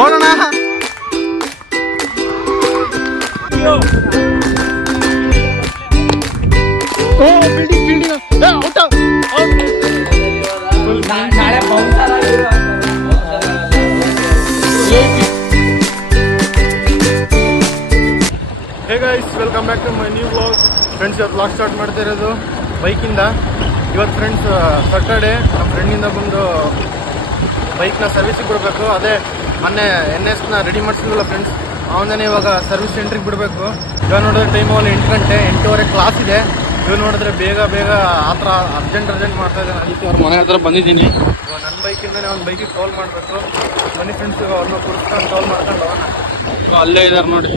ನೋಡೋಣ. Hey guys, welcome back to my new vlog. Friends, ಇವತ್ತು vlog start ಮಾಡ್ತಾ ಇರೋದು ಬೈಕಿಂದ. ಇವತ್ತು ಫ್ರೆಂಡ್ಸ್ ಸಾಟರ್ಡೆ, ನಮ್ಮ ಫ್ರೆಂಡಿಂದ ಬಂದು ಬೈಕ್ನ ಸರ್ವಿಸಿಗೆ ಬಿಡಬೇಕು. ಅದೇ ಮೊನ್ನೆ NS ರೆಡಿ ಮಾಡಿಸಿದ್ವಲ್ಲ ಫ್ರೆಂಡ್ಸ್, ಅವನೇ ಇವಾಗ ಸರ್ವಿಸ್ ಸೆಂಟ್ರಿಗೆ ಬಿಡಬೇಕು. ಇವಾಗ ನೋಡಿದ್ರೆ ಟೈಮ್ ಅಲ್ಲಿ 8 ಗಂಟೆ, 8:15 ಕ್ಲಾಸ್ ಇದೆ. ಇವಾಗ ನೋಡಿದ್ರೆ ಬೇಗ ಆ ಥರ ಅರ್ಜೆಂಟ್ ಮಾಡ್ತಾ ಇದ್ದಾನೆ. ಅದಕ್ಕೆ ಅವ್ರ ಮನೆ ಹತ್ರ ಬಂದಿದ್ದೀನಿ. ಇವಾಗ ನನ್ನ ಬೈಕಿಂದನೇ ಅವ್ನ ಬೈಕಿಗೆ ಟೋಲ್ ಮಾಡಬೇಕು. ಬನ್ನಿ ಫ್ರೆಂಡ್ಸ್, ಅವ್ರನ್ನ ಕೂರಿಸ್ಕೊಂಡು ಟೋಲ್ ಮಾಡ್ಕೊಂಡು ಅಲ್ಲೇ ಇದ್ದಾರೆ ನೋಡಿ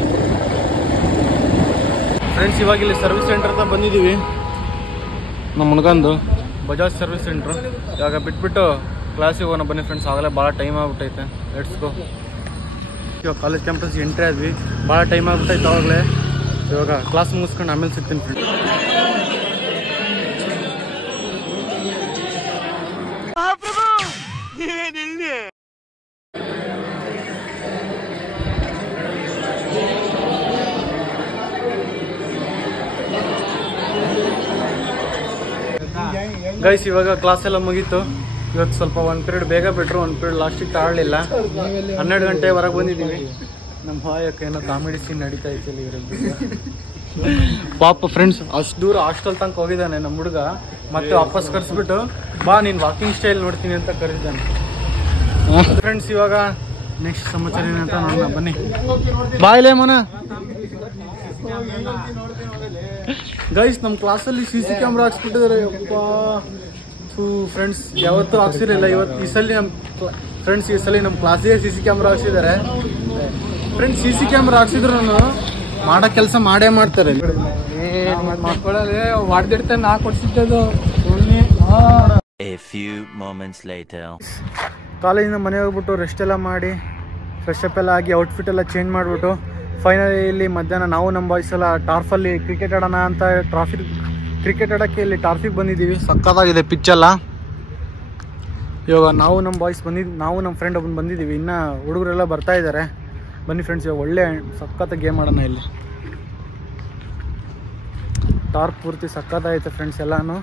ಫ್ರೆಂಡ್ಸ್. ಇವಾಗ ಇಲ್ಲಿ ಸರ್ವಿಸ್ ಸೆಂಟರ್ ಅಂತ ಬಂದಿದ್ದೀವಿ. ನಮ್ಮ ಹುಡುಗಂದು ಬಜಾಜ್ ಸರ್ವಿಸ್ ಸೆಂಟ್ರು. ಇವಾಗ ಬಿಟ್ಬಿಟ್ಟು ಕ್ಲಾಸಿಗೆ ಹೋಗೋಣ ಬನ್ನಿ ಫ್ರೆಂಡ್ಸ್. ಆಗಲೇ ಭಾಳ ಟೈಮ್ ಆಗ್ಬಿಟ್ಟೈತೆ. Let's go. ಇವಾಗ ಕಾಲೇಜ್ ಕ್ಯಾಂಪಸ್ ಎಂಟ್ರಿ ಆದ್ವಿ. ಭಾಳ ಟೈಮ್ ಆಗ್ಬಿಟ್ಟೈತೆ ಆವಾಗಲೇ. ಇವಾಗ ಕ್ಲಾಸ್ ಮುಗಿಸ್ಕೊಂಡು ಆಮೇಲೆ ಸಿಗ್ತೀನಿ ಫ್ರೆಂಡ್ಸ್. ಗೈಸ್, ಇವಾಗ ಕ್ಲಾಸ್ ಎಲ್ಲ ಮುಗೀತು. ಇವತ್ತು ಸ್ವಲ್ಪ 1 ಪೀರಿಯಡ್ ಬೇಗ ಬಿಟ್ರು, 1 ಪೀರಿಯಡ್ ಲಾಸ್ಟಿಗೆ ತಾಳಲಿಲ್ಲ. 12 ಗಂಟೆವರೆಗೆ ಬಂದಿದ್ದೀವಿ. ನಮ್ಮ ಹಾಯಕ್ಕೆ ಏನೋ ಕಾಮಿಡಿ ಸೀನ್ ನಡೀತಾ ಇತ್ತು ಇವರಲ್ಲಿ. ಪಾಪ ಫ್ರೆಂಡ್ಸ್, ಅಷ್ಟು ದೂರ ಹಾಸ್ಟೆಲ್ ತನಕ ಹೋಗಿದ್ದಾನೆ ನಮ್ಮ ಹುಡುಗ. ಮತ್ತೆ ವಾಪಸ್ ಕರೆಸ್ಬಿಟ್ಟು ಬಾ ನೀನು ವಾಕಿಂಗ್ ಸ್ಟೈಲ್ ನೋಡ್ತೀನಿ ಅಂತ ಕರೆದಿದ್ದಾನೆ. ಫ್ರೆಂಡ್ಸ್, ಇವಾಗ ನೆಕ್ಸ್ಟ್ ಸಮಾಚಾರ ಏನಂತ ನೋಡೋಣ ಬನ್ನಿ. ಬಾಯ್ಲೇ ಮನ. ಗೈಸ್, ನಮ್ಮ ಕ್ಲಾಸಲ್ಲಿ CC ಕ್ಯಾಮ್ರಾ ಹಾಕ್ಸ್ಬಿಟ್ಟಿದ್ದಾರೆ. ಯಪ್ಪ ಫ್ರೆಂಡ್ಸ್, ಯಾವತ್ತೂ ಹಾಕ್ಸಿರಲಿಲ್ಲ. ಈ ಸಲ ನಮ್ಮ ಫ್ರೆಂಡ್ಸ್ ನಮ್ಮ ಕ್ಲಾಸಿಗೆ CC ಕ್ಯಾಮ್ರಾ ಹಾಕ್ಸಿದ್ದಾರೆ. ಫ್ರೆಂಡ್ಸ್, CC ಕ್ಯಾಮ್ರಾ ಹಾಕ್ಸಿದ್ರು ಮಾಡೋ ಕೆಲಸ ಮಾಡೇ ಮಾಡ್ತಾರೆ. ಮಕ್ಕಳಲ್ಲಿ ಹೊಡೆದಿರ್ತಾರೆ. ನಾ ಕೊಡ್ಸಿದ್ದು ಕಾಲೇಜಿಂದ ಮನೆ ಹೋಗ್ಬಿಟ್ಟು ರೆಸ್ಟ್ ಎಲ್ಲ ಮಾಡಿ ಫ್ರೆಶ್ ಅಪ್ ಎಲ್ಲ ಆಗಿ ಔಟ್ಫಿಟ್ ಎಲ್ಲ ಚೇಂಜ್ ಮಾಡಿಬಿಟ್ಟು ಫೈನಲಿ ಇಲ್ಲಿ ಮಧ್ಯಾಹ್ನ ನಾವು ನಮ್ಮ ಬಾಯ್ಸ್ ಎಲ್ಲ ಟರ್ಫಲ್ಲಿ ಕ್ರಿಕೆಟ್ ಆಡೋಣ ಅಂತ ಕ್ರಿಕೆಟ್ ಆಡೋಕ್ಕೆ ಇಲ್ಲಿ ಟರ್ಫಿಗೆ ಬಂದಿದ್ದೀವಿ. ಸಕ್ಕತ್ತಾಗಿದೆ ಪಿಚ್ಚೆಲ್ಲ. ಇವಾಗ ನಾವು ನಮ್ಮ ಫ್ರೆಂಡ್ ಒಬ್ಬನು ಬಂದಿದ್ದೀವಿ. ಇನ್ನು ಹುಡುಗರೆಲ್ಲ ಬರ್ತಾ ಇದ್ದಾರೆ. ಬನ್ನಿ ಫ್ರೆಂಡ್ಸ್, ಇವಾಗ ಒಳ್ಳೆ ಸಕ್ಕತ್ತ ಗೇಮ್ ಆಡೋಣ. ಇಲ್ಲಿ ಟರ್ಫ್ ಪೂರ್ತಿ ಸಕ್ಕತ್ತಾಗೈತೆ ಫ್ರೆಂಡ್ಸ್. ಎಲ್ಲನೂ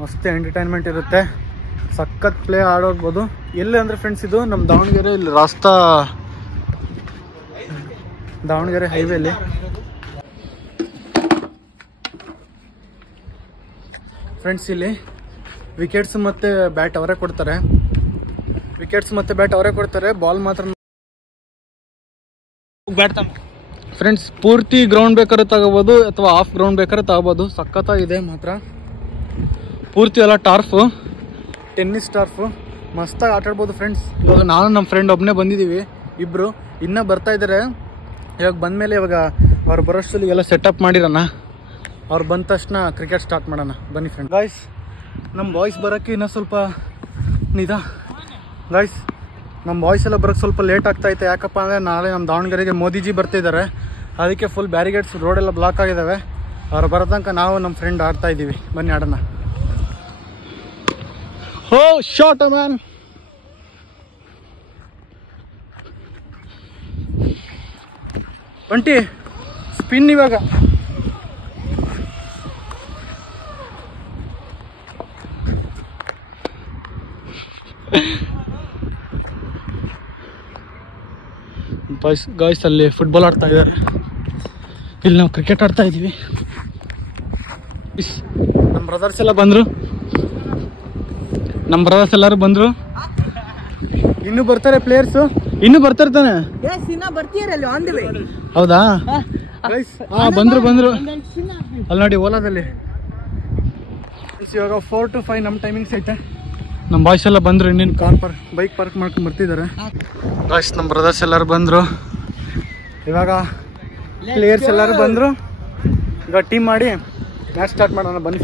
ಮಸ್ತ್ ಎಂಟರ್ಟೈನ್ಮೆಂಟ್ ಇರುತ್ತೆ. ಸಖತ್ ಪ್ಲೇ ಆಡೋಗ್ಬೋದು. ಎಲ್ಲಿ ಅಂದರೆ ಫ್ರೆಂಡ್ಸ್, ಇದು ನಮ್ಮ ದಾವಣಗೆರೆ ಇಲ್ಲಿ ದಾವಣಗೆರೆ ಹೈವೇಲಿ. ಫ್ರೆಂಡ್ಸ್, ಇಲ್ಲಿ ವಿಕೆಟ್ಸ್ ಮತ್ತು ಬ್ಯಾಟ್ ಅವರೇ ಕೊಡ್ತಾರೆ. ಬಾಲ್ ಮಾತ್ರ ಫ್ರೆಂಡ್ಸ್ ಪೂರ್ತಿ ಗ್ರೌಂಡ್ ಬೇಕಾದ್ರೆ ತಗೋಬೋದು ಅಥವಾ ಹಾಫ್ ಗ್ರೌಂಡ್ ಬೇಕಾದ್ರೆ ತಗೋಬೋದು. ಸಖತ್ತಾಗಿದೆ ಮಾತ್ರ. ಪೂರ್ತಿ ಎಲ್ಲ ಟರ್ಫು, ಟೆನ್ನಿಸ್ ಟರ್ಫು. ಮಸ್ತಾಗಿ ಆಟಾಡ್ಬೋದು ಫ್ರೆಂಡ್ಸ್. ಇವಾಗ ನಾನು ನಮ್ಮ ಫ್ರೆಂಡ್ ಒಬ್ಬನೇ ಬಂದಿದ್ದೀವಿ. ಇಬ್ಬರು ಇನ್ನೂ ಬರ್ತಾ ಇದ್ದಾರೆ. ಇವಾಗ ಬಂದಮೇಲೆ ಇವಾಗ ಅವ್ರು ಬರೋಷ್ಟರಲ್ಲಿ ಎಲ್ಲ ಸೆಟಪ್ ಮಾಡಿರೋಣ. ಅವ್ರು ಬಂದ ತಕ್ಷಣ ಕ್ರಿಕೆಟ್ ಸ್ಟಾರ್ಟ್ ಮಾಡೋಣ ಬನ್ನಿ ಫ್ರೆಂಡ್. ಗಾಯ್ಸ್, ನಮ್ಮ ಬಾಯ್ಸ್ ಬರೋಕ್ಕೆ ಇನ್ನೂ ಸ್ವಲ್ಪ ಗಾಯ್ಸ್, ನಮ್ಮ ಬಾಯ್ಸ್ ಎಲ್ಲ ಬರೋಕ್ಕೆ ಸ್ವಲ್ಪ ಲೇಟ್ ಆಗ್ತಾಯಿತ್ತು. ಯಾಕಪ್ಪ ಅಂದರೆ ನಾಳೆ ನಮ್ಮ ದಾವಣಗೆರೆಗೆ ಮೋದಿಜಿ ಬರ್ತಿದ್ದಾರೆ. ಅದಕ್ಕೆ ಫುಲ್ ಬ್ಯಾರಿಗೇಡ್ಸ್ ರೋಡೆಲ್ಲ ಬ್ಲಾಕ್ ಆಗಿದ್ದಾವೆ. ಅವ್ರು ಬರೋ ತನಕ ನಾವು ನಮ್ಮ ಫ್ರೆಂಡ್ ಆಡ್ತಾ ಇದ್ದೀವಿ. ಬನ್ನಿ ಆಡೋಣ. ಹೋ ಶಾಟ್ ಮ್ಯಾನ್. ಒಂಟಿ ಸ್ಪಿನ್ ಇವಾಗ. ಗಾಯ್ಸ್, ಅಲ್ಲಿ ಫುಟ್ಬಾಲ್ ಆಡ್ತಾ ಇದ್ದಾರೆ. ಇಲ್ಲಿ ನಾವು ಕ್ರಿಕೆಟ್ ಆಡ್ತಾ ಇದ್ದೀವಿ. ನಮ್ಮ ಬ್ರದರ್ಸ್ ಎಲ್ಲರೂ ಬಂದರು. ಇನ್ನೂ ಬರ್ತಾರೆ ಪ್ಲೇಯರ್ಸು. ಇನ್ನೂ ಬರ್ತಾರೆ ತಾನೆ? ಹೌದಾ? ಬಂದ್ರು ಅಲ್ಲಿ ನೋಡಿ ಓಲಾದಲ್ಲಿ. ಇವಾಗ 4 to 5 ನಮ್ಮ ಟೈಮಿಂಗ್ಸ್ ಐತೆ. ನಮ್ಮ ಬಾಯ್ಸ್ ಎಲ್ಲ ಬಂದರು. ಇನ್ನೇನು ಬೈಕ್ ಪಾರ್ಕ್ ಮಾಡ್ಕೊಂಡು ಬರ್ತಿದ್ದಾರೆ. ಬಾಯ್ಸ್, ನಮ್ಮ ಬ್ರದರ್ಸ್ ಎಲ್ಲರೂ ಬಂದರು. ಇವಾಗ ಪ್ಲೇಯರ್ಸ್ ಎಲ್ಲರೂ ಬಂದರು. ಈಗ ಟೀಮ್ ಮಾಡಿ ಮ್ಯಾಚ್ ಸ್ಟಾರ್ಟ್ ಮಾಡೋಣ ಬನ್ನಿ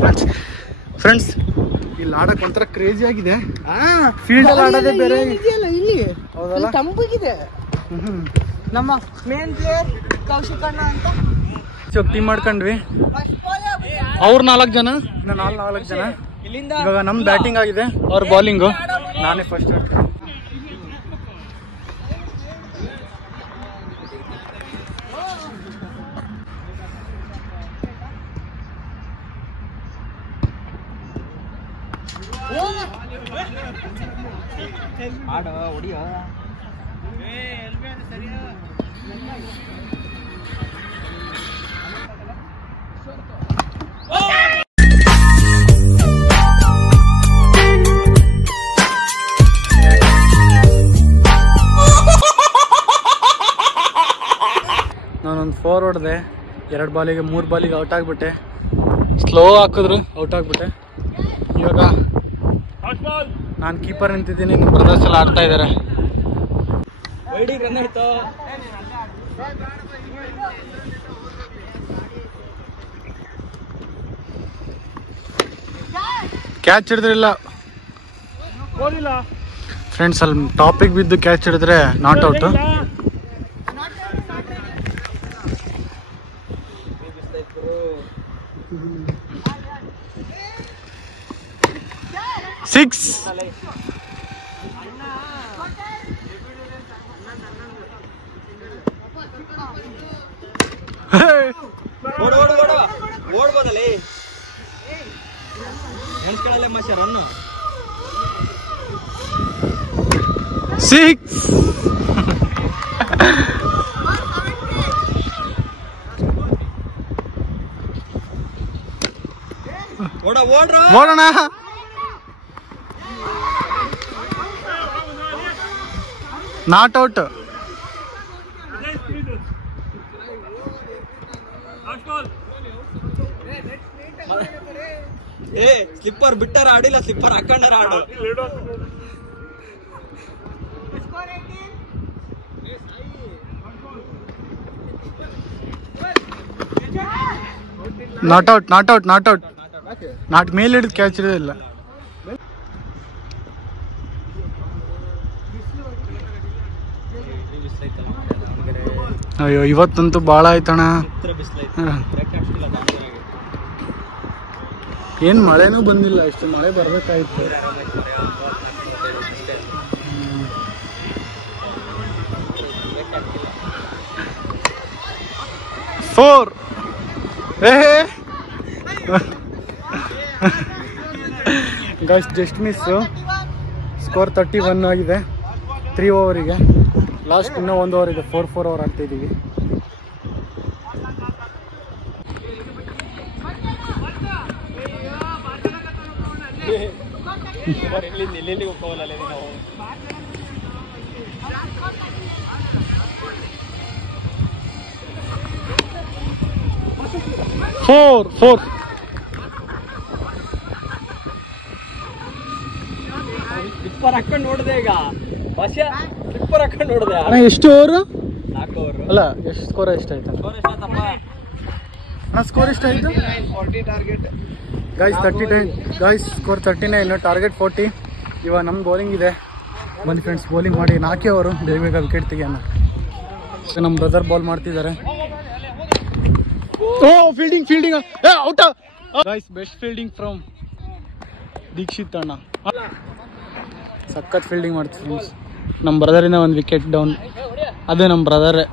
ಫ್ರೆಂಡ್ಸ್. ಇಲ್ಲಿ ಆಡಕ್ಕೆ ಒಂಥರ ಕ್ರೇಜಿ ಆಗಿದೆ. ಫೀಲ್ಡ್ ಅಲ್ಲಿ ಆಡೋದೇ ಬೇರೆ. ಹೌದಲ್ಲ, ತಂಪಾಗಿದೆ. ನಮ್ಮ ಮೇನ್ ಪ್ಲೇಯರ್ ಕೌಶಿಕ್ ಅಣ್ಣ ಅಂತ ಟೀಮ್ ಮಾಡ್ಕೊಂಡ್ವಿ. ಅವ್ರು 4 ಜನ, ಇನ್ನು 4 ಜನ. ಇವಾಗ ನಮ್ ಬ್ಯಾಟಿಂಗ್ ಆಗಿದೆ, ಅವ್ರ ಬೌಲಿಂಗು. ನಾನೇ ಫಸ್ಟ್. ಆಡ ಹೊಡಿಯೋ ನಾನೊಂದು 4 ಹೊಡೆದೆ, 2 ಬಾಲಿಗೆ 3 ಬಾಲಿಗೆ ಔಟ್ ಆಗಿಬಿಟ್ಟೆ. ಸ್ಲೋ ಹಾಕಿದ್ರು ಔಟ್ ಆಗಿಬಿಟ್ಟೆ. ಇವಾಗ ನಾನು ಕೀಪರ್ ನಿಂತಿದ್ದೀನಿ, ನಿಮ್ಮ ಬ್ರದರ್ಸ್ ಎಲ್ಲ ಆಡ್ತಾ ಇದ್ದಾರೆ. ಕ್ಯಾಚ್ ಹಿಡಿದ್ರಿಲ್ಲ ಫ್ರೆಂಡ್ಸ್, ಅಲ್ಲಿ ಟಾಪಿಗೆ ಬಿದ್ದು ಕ್ಯಾಚ್ ಹಿಡಿದ್ರೆ ನಾಟ್ ಔಟು. ಸಿಕ್ಸ್. ಓಡ್ಬೋದಲ್ಲಿ ಮನ್ಸ್ಕೊಳ್ಳಲ್ಲ ಮಾಷ ರನ್ನು. 6. ಓಡೋಣ. Not out. ಸ್ಲಿಪ್ಪರ್ ಬಿಟ್ಟಾರ ಆಡಿಲ್ಲ, ಸ್ಲಿಪ್ಪರ್ ಹಾಕೊಂಡಾರ ಆಡು. Not out, not out, not out. Not ಮೇಲೆ ಹಿಡಿದು ಕ್ಯಾಚ್ ಹಿಡಿದಿಲ್ಲ. ಅಯ್ಯೋ ಇವತ್ತಂತೂ ಭಾಳ ಆಯ್ತಣ್ಣ. ಏನು ಮಳೆನೂ ಬಂದಿಲ್ಲ, ಅಷ್ಟು ಮಳೆ ಬರ್ಬೇಕಾಯ್ತು. Four. Guys just miss. Score 31 ಆಗಿದೆ 3 ಓವರಿಗೆ. ಲಾಸ್ಟ್ ಇನ್ನೂ 1 ಓವರ್ ಇದೆ. 4 ಓವರ್ ಆಗ್ತಾಯಿದ್ದೀವಿ. ಫೋರ್. ಸ್ಲಿಪ್ಪರ್ ಹಾಕೊಂಡು ನೋಡಿದೆ ಈಗ ಭಾಷೆ. ಸ್ಲಿಪ್ಪರ್ ಹಾಕೊಂಡು ನೋಡಿದೆ. ಎಷ್ಟು ಓವರು? 4 ಓವರ್ ಅಲ್ಲ, ಎಷ್ಟು ಸ್ಕೋರ್ ಎಷ್ಟಾಯ್ತು ಅಣ್ಣ? ಸ್ಕೋರ್ ಎಷ್ಟಾಯಿತು? 40 target guys. 39 guys. Score 39, target 40. ಇವಾಗ ನಮ್ಮ ಬೌಲಿಂಗ್ ಇದೆ. ಬನ್ನಿ ಫ್ರೆಂಡ್ಸ್, ಬೌಲಿಂಗ್ ಮಾಡಿ 4 ಓವರು ಬೇಗ ವಿಕೆಟ್ ತೆಗಿಯೋಣ. ನಮ್ಮ ಬ್ರದರ್ ಬಾಲ್ ಮಾಡ್ತಿದ್ದಾರೆ. ಓ fielding out. Guys best fielding from Dikshit ಅಣ್ಣ. ಸಖತ್ ಫೀಲ್ಡಿಂಗ್ ಮಾಡ್ತೀವಿ ಫ್ರೆಂಡ್ಸ್. ನಮ್ಮ ಬ್ರದರಿಂದ 1 ವಿಕೆಟ್ ಡೌನ್. ಅದೇ ನಮ್ಮ ಬ್ರದರೇ.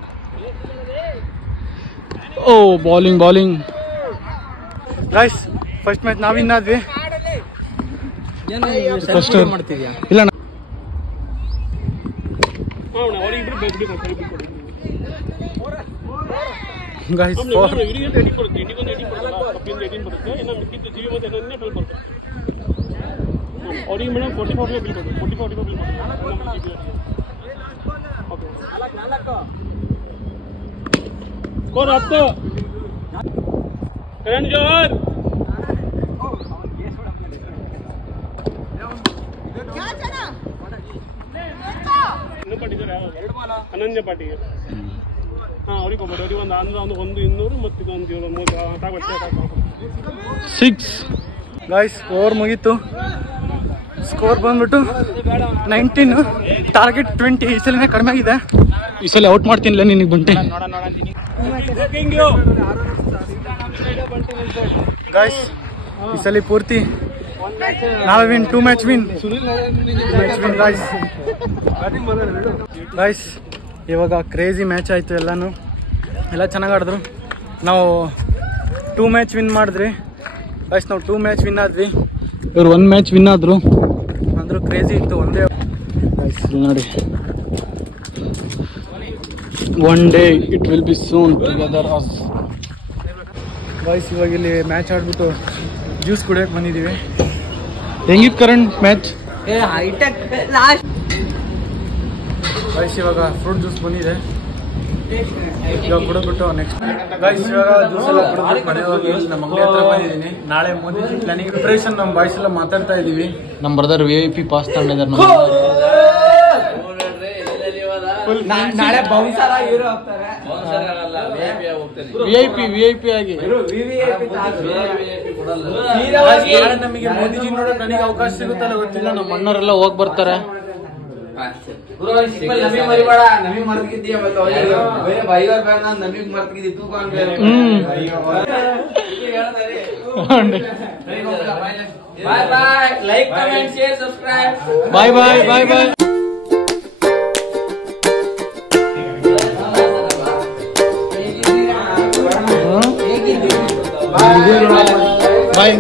ಓ ಬಾಲಿಂಗ್ ಗೈಸ್. ಫಸ್ಟ್ ಮ್ಯಾಚ್ ನಾವು ವಿನ್ ಆದ್ವಿ. ಫಸ್ಟ್ ಮಾಡ್ತಿದ್ಯಾ? ಇಲ್ಲ ಗೈಸ್. ಅವ್ರಿಗೆ ಮೇಡಮ್ 44 ಬಿಲ್ ಕೊಡಿ. 44 ಬಿಲ್ ಕೊಡಿ. ಸ್ಕೋರ್ 10. ಕರಣ್ ಜೋಹರ್. ಇನ್ನೂ ಪಟ್ಟಿದ್ದಾರೆ ಅನನ್ಯ ಪಾಟಿಗೆ. ಅವ್ರಿಗೆ ಹೋಗ್ಬೋದು. ಅವ್ರಿಗೆ ಒಂದು 200 ಮತ್ತು ಇದೊಂದು 6. ಗೈಸ್ ಓವರ್ ಮುಗೀತು. ಸ್ಕೋರ್ ಬಂದ್ಬಿಟ್ಟು 19, ಟಾರ್ಗೆಟ್ 20. ಈ ಸಲ ಕಡಿಮೆ ಆಗಿದೆ. ಈ ಸಲ ಔಟ್ ಮಾಡ್ತೀನಿಲ್ಲ ನಿನಗೆ ಬಂಟೆ. ಗೈಸ್ ಈ ಸಲ ಪೂರ್ತಿ ನಾವೇ win. 2 match win guys. Guys ಇವಾಗ ಕ್ರೇಜಿ ಮ್ಯಾಚ್ ಆಯಿತು. ಎಲ್ಲ ಚೆನ್ನಾಗಿ ಆಡಿದ್ರು. ನಾವು 2 ಮ್ಯಾಚ್ ವಿನ್ ಮಾಡಿದ್ರಿ ಗೈಸ್. ನಾವು 2 ಮ್ಯಾಚ್ ವಿನ್ ಆದ್ವಿ. ಇವ್ರು ಒಂದು ಮ್ಯಾಚ್ ವಿನ್ ಆದ್ರು. ಅಂದ್ರೂ ಕ್ರೇಜಿ ಇತ್ತು ಒಂದೇ. ನೋಡಿ, one day it will be soon together us. Boys ಇವಾಗ ಇಲ್ಲಿ ಮ್ಯಾಚ್ ಆಡ್ಬಿಟ್ಟು ಜ್ಯೂಸ್ ಕುಡಿಯಕ್ಕೆ ಬಂದಿದ್ದೀವಿ. ಹೆಂಗಿತ್ತು ಕರಣ್ ಮ್ಯಾಚ್? ಬಾಯ್ಸ್ ಇವಾಗ ಫ್ರೂಟ್ ಜ್ಯೂಸ್ ಬಂದಿದೆ, ಇವಾಗ ಕುಡಿದ್ಬಿಟ್ಟು ನೆಕ್ಸ್ಟ್. ಬಾಯ್ಸ್ ಇವಾಗ ಜ್ಯೂಸ್ ಎಲ್ಲ ಕುಡಿದ್ಬಿಟ್ಟು ಮನೆ ಹೋಗಿ ನಮ್ಮ ಅಂಗಡಿ ಹತ್ರ ಬಂದಿದ್ದೀನಿ. ನಾಳೆ ಮೋದಿಜಿ ಪ್ಲಾನಿಂಗ್ ಪ್ರಿಪರೇಷನ್ ನಮ್ಮ ಬಾಯ್ಸ್ ಎಲ್ಲ ಮಾತಾಡ್ತಾ ಇದೀವಿ. ನಮ್ಮ ಬ್ರದರ್ VIP ಪಾಸ್ ತಗೊಂಡಿದ್ದಾರೆ. ನಾಳೆ ಬೌನ್ಸರ್ ಹೀರೋ ಆಗ್ತಾರೆ. VIP ಆಗಿ ನಮಗೆ ಮೋದಿಜಿ ನೋಡೋಕೆ ನನಗೆ ಅವಕಾಶ ಸಿಗುತ್ತಲ್ಲ ಗೊತ್ತಿಲ್ಲ. ನಮ್ಮ ಅಣ್ಣವರೆಲ್ಲ ಹೋಗಿ ಬರ್ತಾರೆ. ಬಾಯ್ ಬಾಯ್ ಬಾಯ್ ಬಾಯ್. ಬಾಯ್.